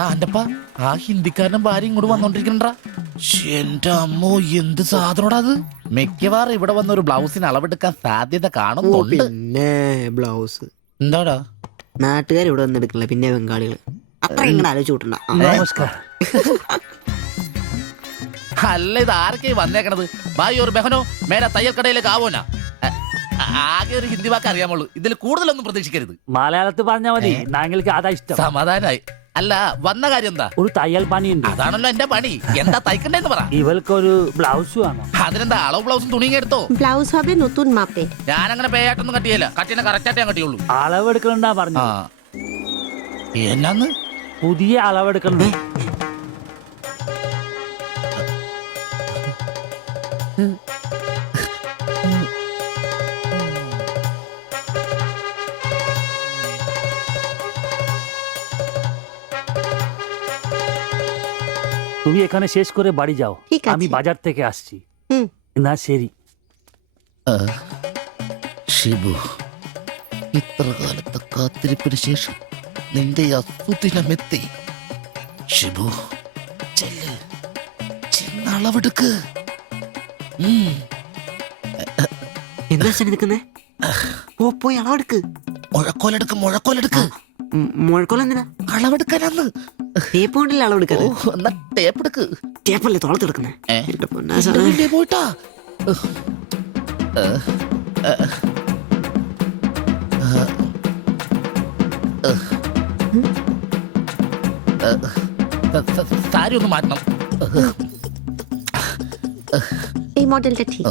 എടാ ആന്റപ്പ, ആ ഹിന്ദിക്കാരനും ഭാര്യ ഇങ്ങോട്ട് വന്നോണ്ടിരിക്കണ്ടാ. എന്റെ അമ്മോ, എന്ത് സാധനോടാ അത്. മിക്കവാറും ഇവിടെ വന്ന ഒരു ബ്ലൗസിന് അളവെടുക്കാൻ സാധ്യത കാണുന്നുണ്ട്. പിന്നെ ബ്ലൗസ് എന്താടാ നാട്ടുകാർ ഇവിടെ വന്നെടുക്കണില്ല, പിന്നെ ബംഗാളികൾ അത്ര ഇങ്ങനെ ആലോചിച്ച് കൂട്ടണ്ട. നമസ്കാരം. അല്ല, ഇത് ആരൊക്കെ വന്നേക്കണത്? ഭായി ഒരു ബഹനോ മേരെ തയ്യൽ കടയിലേക്ക് ആവോനാ. ആകെ ഒരു ഹിന്ദി വാക്ക് അറിയാമുള്ളൂ, ഇതിൽ കൂടുതലൊന്നും പ്രതീക്ഷിക്കരുത്. മലയാളത്തിൽ പറഞ്ഞാൽ മതി, ഞങ്ങൾക്ക് അതാ ഇഷ്ടം. സമാധാനായി. അല്ല, വന്ന കാര്യം എന്താ? ഒരു തയ്യൽ പണിയുണ്ട്. അതാണല്ലോ എന്റെ പണി. എന്താ തയ്ക്കണ്ടേന്ന് പറ. ഇവൾക്കൊരു ബ്ലൗസ് വേണം. അതിനെന്താ അളവ് ബ്ലൗസും തുണിയും എടുത്തോ? ব্লাউজ হবে নতুন মাপে। ഞാനങ്ങനെ പേയായിട്ടൊന്നും കട്ടിയല്ല, കട്ടിനെ കറക്റ്റായിട്ട് ഞാൻ കട്ടിയുള്ളൂ. അളവെടുക്കണ്ടാ പറഞ്ഞു. എന്നാന്ന്? പുതിയ അളവെടുക്കണം. তুমি এখানে শেষ করে বাড়ি যাও, ঠিক আছে। আমি বাজার থেকে আসছি। হুম। না ശരി. ഷിബു, ഇത്ര കാലത്തെ കാത്തിരിപ്പിന് ശേഷം നിന്റെ അസുദിനമെത്തി. ഷിബു, ചെല്ല്, ചെന്നളവെടുക്ക്. എന്താ നിൽക്കുന്നേ? പോയി അളവെടുക്ക്. മുഴക്കോലെടുക്ക്, മുഴക്കോലെടുക്ക്. മുഴക്കോല എന്തിനാ? അളവെടുക്കാനാന്ന്. ടേപ്പ് കൊണ്ടല്ലേ അളവെടുക്കാറ്? എന്നാ ടേപ്പ് എടുക്ക്. ടേപ്പല്ലേ തോളത്തെടുക്കുന്നേ? പോയിട്ടാ. സാരി ഒന്ന് മാറ്റണം. এই মডেলটা ঠিক।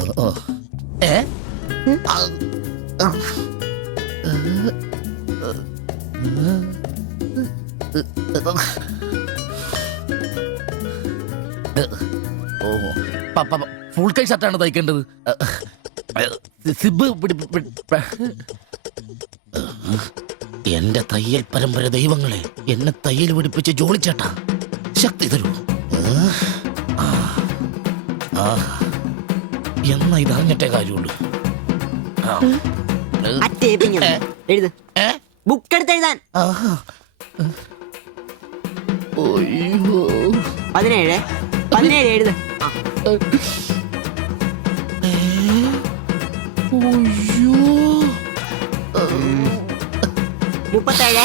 ഫുൾ കൈ ഷർട്ടാണ് തയ്ക്കേണ്ടത്. സിബ് എന്റെ തയ്യൽ പരമ്പര ദൈവങ്ങളെ, എന്നെ തയ്യൽ പിടിപ്പിച്ച് ജോളിച്ചേട്ടാ, ശക്തി തരൂ. എന്നാ ഇതറിഞ്ഞിട്ടേ കാര്യമുള്ളൂ. എഴുത്, ബുക്ക് എടുത്ത് എഴുതാൻ. 17 എഴുത്. 37.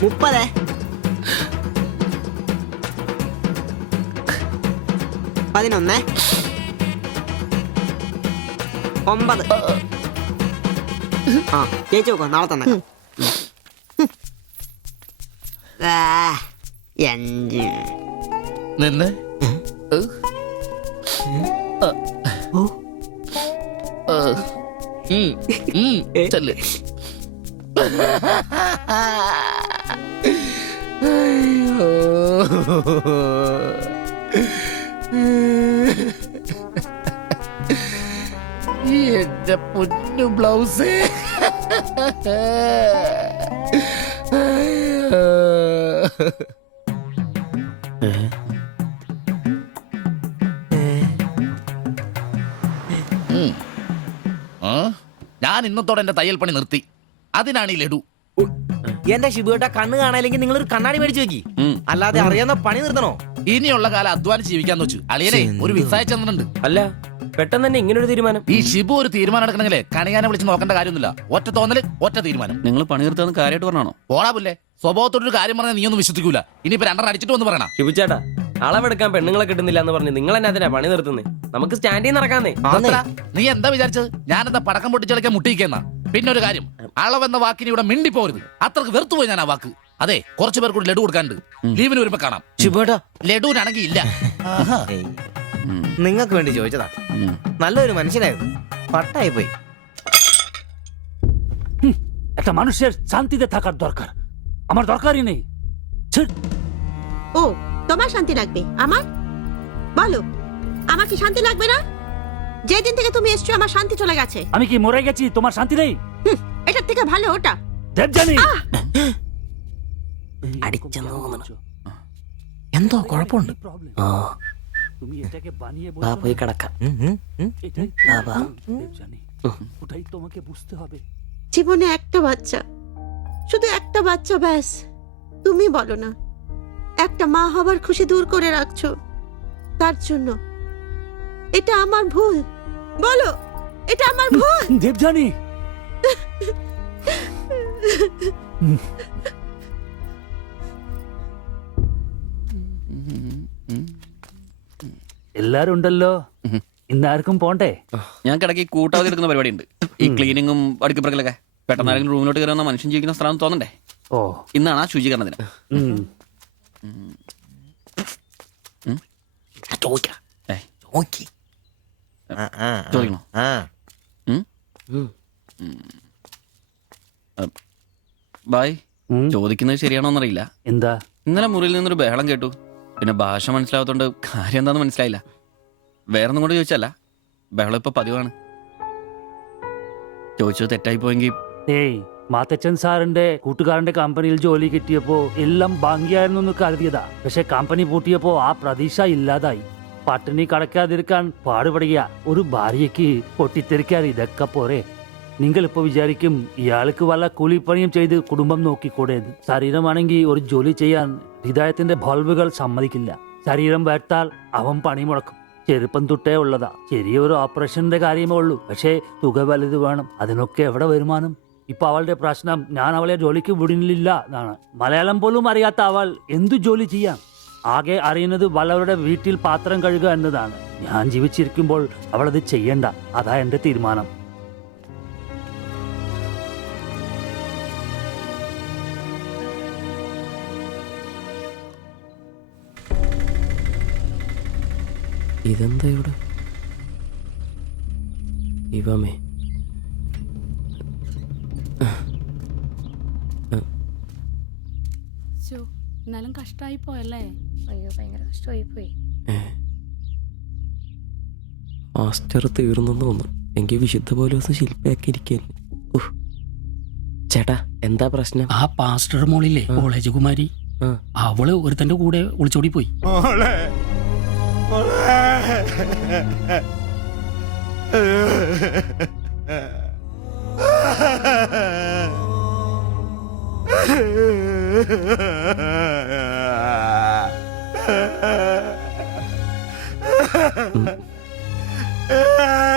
30. 11. 9. ചേച്ചി നോക്കോ, നാളെ തന്നെ. 5. നിന്ന് ചെല്ല്. എന്റെ പൊന്നു ബ്ലൗസ്. ഞാൻ ഇന്നത്തോടെ എന്റെ തയ്യൽ പണി നിർത്തി. അതിനാണ് ഈ ലഡു. എന്റെ ഷിബുട്ട കണ്ണ് കാണാനില്ലെങ്കിൽ നിങ്ങൾ ഒരു കണ്ണാടി മേടിച്ചു വെക്കി, അല്ലാതെ അറിയാവുന്ന പണി നിർത്തണോ? ഇനിയുള്ള കാലം അധ്വാനിച്ച് ജീവിക്കാന്ന് വെച്ചു. അളിയനെ ഒരു വിസായ ചെന്നിട്ടുണ്ട്. അല്ല, പെട്ടെന്ന് തന്നെ ഇങ്ങനെ ഒരു തീരുമാനം. ഈ ഷിബു ഒരു തീരുമാനം എടുക്കണമെങ്കിലേ കണിയാനെ വിളിച്ച് നോക്കേണ്ട കാര്യമൊന്നുമില്ല. ഒറ്റ തോന്നല്, ഒറ്റ തീരുമാനം. നിങ്ങൾ പണി നിർത്താന്ന് കാര്യമായിട്ട് പറഞ്ഞാണോ? പോടാ പുല്ലേ, സ്വഭാവത്തോടൊരു കാര്യം പറഞ്ഞാൽ നീ ഒന്നും വിശ്വസിക്കൂല. ഇനിയിപ്പോ 2 അടിച്ചിട്ട് വന്ന് പറയണം. ഷിബുച്ചേട്ടാ, അളവെടുക്കാൻ പെണ്ണുങ്ങളെ കിട്ടുന്നില്ല എന്ന് പറഞ്ഞ് നിങ്ങൾ തന്നെ അതിനാ പണി നിർത്തുന്നേ. നമുക്ക് സ്റ്റാൻഡിൽ നടക്കാന്നേ. നീ എന്താ വിചാരിച്ചത്? ഞാനെന്താ പടക്കം പൊട്ടിച്ചളിക്കാൻ മുട്ടിയിക്കുന്ന? പിന്നെ ഒരു കാര്യം, അളവെന്ന വാക്കിന് ഇവിടെ മിണ്ടിപ്പോരുത്. അത്രക്ക് വെറുത്തുപോയി ഞാൻ ആ വാക്ക്. അതെ, കുറച്ചു പേർ കൂടി ലഡു കൊടുക്കാനുണ്ട്. ലീവിന് വരുമ്പോ കാണാം. ഷിബുട്ടാ, ലഡുവിനാണെങ്കിൽ ഇല്ല. നിങ്ങൾക്ക് വേണ്ടി ചോദിച്ചതാ. നല്ലൊരു മനുഷ്യനായിരുന്നു, പട്ടായി പോയി. একটা মানুষের শান্তিতে থাকার দরকার, আমার দরকারই নেই। ও, তোমার শান্তি লাগবে? আমার বলো, আমার কি শান্তি লাগবে না? যেদিন থেকে তুমি এসছো আমার শান্তি চলে গেছে। আমি কি মরে গেছি? তোমার শান্তি নেই? এটার থেকে ভালো ওটা। দেবজানি, എന്തോ കുഴപ്പമുണ്ട്. তুমি এটাকে বানিয়ে പോയി കിടക്കാം. ওটাই তোমাকে বুঝতে হবে। জীবনে একটা বাচ্চা, শুধু একটা বাচ্চা, ব্যাস। তুমি বলো না, একটা মা হবার খুশি দূর করে রাখছো, তার জন্য এটা আমার ভুল? বলো, এটা আমার ভুল? দেবযানী, എല്ലാരും ഉണ്ടല്ലോ. ഇന്നാർക്കും പോണ്ടേ? ഞങ്ങൾക്ക് ഇടയ്ക്ക് കൂട്ടാതെ എടുക്കുന്ന പരിപാടിയുണ്ട്. ഈ ക്ലീനിങ്ങും അടുക്കപ്പുറക്കലൊക്കെ. പെട്ടെന്ന് ആരെങ്കിലും റൂമിലോട്ട് കയറുന്ന മനുഷ്യൻ ജീവിക്കുന്ന സ്ഥലം തോന്നണ്ടേ? ഓ, ഇന്നാണ് ആ ശുചീകരണത്തിന്. ഉം. ചോദിക്കണോ? ബായ്, ഉം. ചോദിക്കുന്നത് ശരിയാണോന്നറിയില്ല. എന്താ? ഇന്നലെ മുറിയിൽ നിന്നൊരു ബഹളം കേട്ടു. പിന്നെ ഭാഷ മനസ്സിലാവാത്തോണ്ട് കാര്യം എന്താന്ന് മനസ്സിലായില്ല. വേറൊന്നും കൊണ്ട് ചോദിച്ചല്ല, ബഹളം ഇപ്പൊ പതിവാണ്. ചോദിച്ചത് തെറ്റായി പോയെങ്കിൽ ഏയ്, മാത്തച്ചൻ സാറിന്റെ കൂട്ടുകാരന്റെ കമ്പനിയിൽ ജോലി കിട്ടിയപ്പോ എല്ലാം ഭംഗിയായിരുന്നു എന്ന് കരുതിയതാ. പക്ഷെ കമ്പനി പൂട്ടിയപ്പോ ആ പ്രതീക്ഷ ഇല്ലാതായി. പട്ടിണി കടക്കാതിരിക്കാൻ പാടുപെടുക. ഒരു ഭാര്യയ്ക്ക് പൊട്ടിത്തെറിക്കാൻ ഇതൊക്കെ പോരെ? നിങ്ങളിപ്പോ വിചാരിക്കും ഇയാൾക്ക് വല്ല കൂലിപ്പണിയും ചെയ്ത് കുടുംബം നോക്കിക്കൂടെ? ശരീരമാണെങ്കിൽ ഒരു ജോലി ചെയ്യാൻ ഹൃദയത്തിന്റെ ബൾബുകൾ സമ്മതിക്കില്ല. ശരീരം വേട്ടാൽ അവൻ പണി മുടക്കും. ചെറുപ്പം തൊട്ടേ ഉള്ളതാ. ചെറിയൊരു ഓപ്പറേഷന്റെ കാര്യമേ ഉള്ളൂ, പക്ഷേ തുക വലുത് വേണം. അതിനൊക്കെ എവിടെ വരുമാനം? ഇപ്പൊ അവളുടെ പ്രശ്നം ഞാൻ അവളെ ജോലിക്ക് വിടുന്നില്ല എന്നാണ്. മലയാളം പോലും അറിയാത്ത അവൾ എന്തു ജോലി ചെയ്യാം? ആകെ അറിയുന്നത് വല്ലവരുടെ വീട്ടിൽ പാത്രം കഴുകുക എന്നതാണ്. ഞാൻ ജീവിച്ചിരിക്കുമ്പോൾ അവളത് ചെയ്യണ്ട. അതാ എന്റെ തീരുമാനം. ഇതെന്താ ഇവിടെ? ഇവമേ എന്നാലും കഷ്ടായി പോയല്ലേ? അയ്യോ, ഭയങ്കര കഷ്ടമായി പോയി. മാസ്റ്റർ തീർന്നെന്ന് തോന്നുന്നു. എനിക്ക് വിശുദ്ധ പോലെ ശില്പയാക്കി ഇരിക്കല്ലേ. ചേട്ടാ, എന്താ പ്രശ്നം? ആ പാസ്റ്റർ മോളില്ലേ, കോളേജ് കുമാരി, അവള് ഒരുത്തന്റെ കൂടെ ഒളിച്ചോടി പോയി.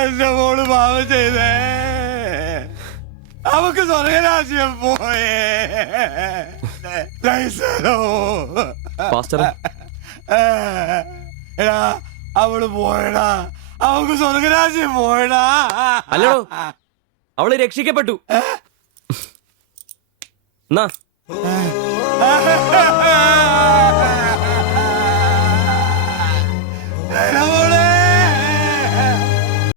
എന്റെ മോള് പാവം ചെയ്തേ. അവക്ക് സ്വർഗരാജ്യം പോയേ. എടാ, അവള് പോയടാ. അവക്ക് സ്വർഗരാജ്യം പോയടാ. അല്ലടോ, അവള് രക്ഷിക്കപ്പെട്ടു. എന്നാ